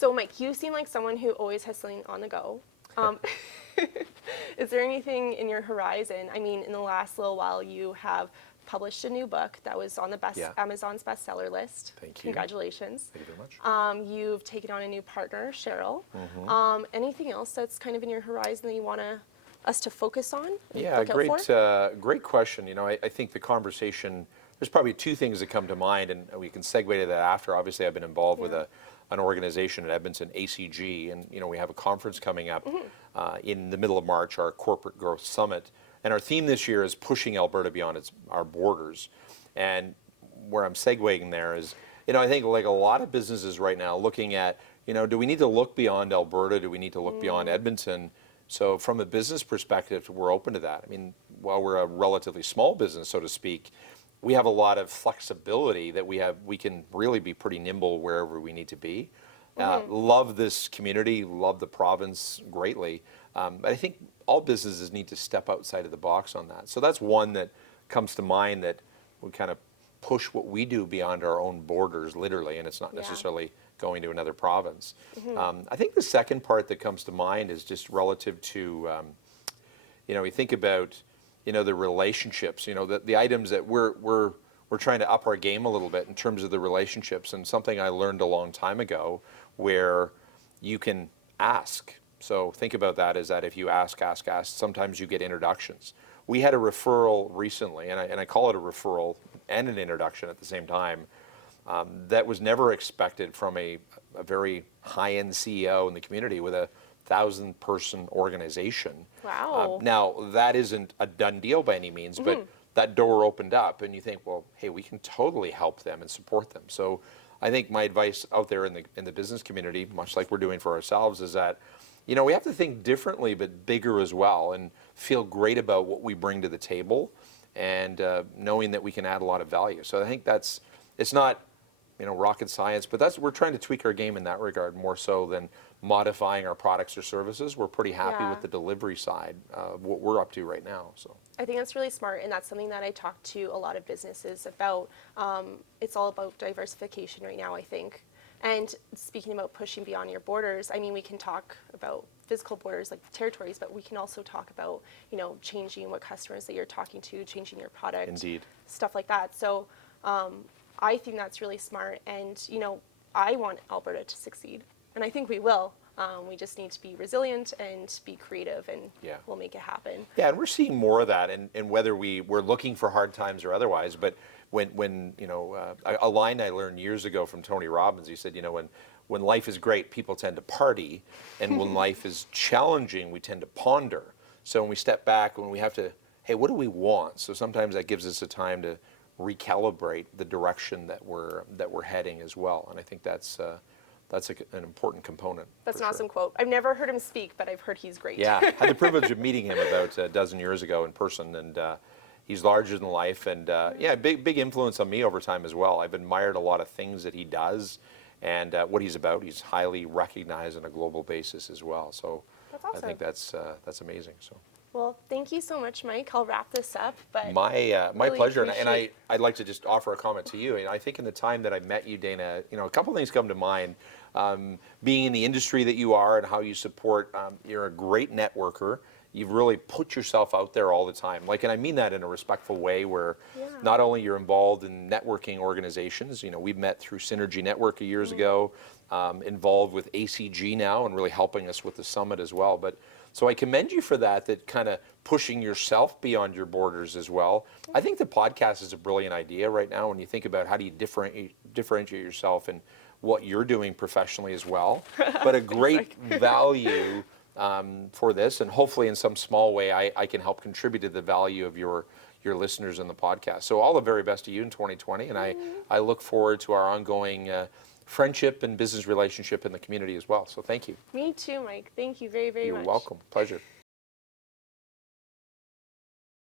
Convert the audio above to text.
So Mike, you seem like someone who always has something on the go. Is there anything in your horizon? I mean, in the last little while, you have published a new book that was on the Amazon's bestseller list. Thank you. Congratulations. Thank you very much. You've taken on a new partner, Cheryl. Anything else that's kind of in your horizon that you want us to focus on? Yeah, great question. You know, I think the conversation, there's probably two things that come to mind, and we can segue to that after. Obviously, I've been involved with an organization at Edmonton, ACG, and we have a conference coming up in the middle of March, our Corporate Growth Summit. And our theme this year is pushing Alberta beyond our borders. And where I'm segueing there is, I think like a lot of businesses right now looking at, do we need to look beyond Alberta? Do we need to look beyond Edmonton? So from a business perspective, we're open to that. I mean, while we're a relatively small business, so to speak, we have a lot of flexibility that we can really be pretty nimble wherever we need to be. Love this community, love the province greatly. But I think all businesses need to step outside of the box on that. So that's one that comes to mind, that we kind of push what we do beyond our own borders, literally, and it's not necessarily going to another province. I think the second part that comes to mind is just relative to, we think about, the relationships, the items that we're trying to up our game a little bit in terms of the relationships, and something I learned a long time ago where you can ask. So think about that, is that if you ask, sometimes you get introductions. We had a referral recently, and I call it a referral and an introduction at the same time, that was never expected from a very high-end CEO in the community with a 1,000-person organization. Wow. Now, that isn't a done deal by any means, but that door opened up, and you think, well, hey, we can totally help them and support them. So I think my advice out there in the business community, much like we're doing for ourselves, is that we have to think differently but bigger as well, and feel great about what we bring to the table, and knowing that we can add a lot of value. So I think it's not rocket science, but we're trying to tweak our game in that regard more so than modifying our products or services. We're pretty happy with the delivery side of what we're up to right now. So I think that's really smart, and that's something that I talk to a lot of businesses about. It's all about diversification right now, I think. And speaking about pushing beyond your borders, I mean, we can talk about physical borders like territories, but we can also talk about, changing what customers that you're talking to, changing your product. Indeed. Stuff like that. So I think that's really smart, and, I want Alberta to succeed, and I think we will. We just need to be resilient and be creative, and we'll make it happen. Yeah, and we're seeing more of that, and whether we're looking for hard times or otherwise, but when a line I learned years ago from Tony Robbins, he said, when life is great, people tend to party, and when life is challenging, we tend to ponder. So when we step back, when we have to, hey, what do we want? So sometimes that gives us a time to recalibrate the direction that we're heading as well, and I think that's an important component. That's an awesome quote. I've never heard him speak, but I've heard he's great. Yeah, I had the privilege of meeting him about a dozen years ago in person, and he's larger than life, and big influence on me over time as well. I've admired a lot of things that he does, and what he's about. He's highly recognized on a global basis as well. So that's awesome. I think that's amazing. So. Well, thank you so much, Mike. I'll wrap this up. But my really pleasure, and I'd like to just offer a comment to you. And I think in the time that I met you, Dana, a couple things come to mind. Being in the industry that you are and how you support, you're a great networker. You've really put yourself out there all the time. And I mean that in a respectful way, where not only you're involved in networking organizations. We met through Synergy Network years ago, involved with ACG now, and really helping us with the summit as well. But so I commend you for that kind of pushing yourself beyond your borders as well. I think the podcast is a brilliant idea right now when you think about how do you differentiate yourself and what you're doing professionally as well. But a great value for this, and hopefully in some small way I can help contribute to the value of your listeners in the podcast. So all the very best to you in 2020, and I look forward to our ongoing friendship and business relationship in the community as well. So thank you. Me too, Mike. Thank you very, very much. You're welcome. Pleasure.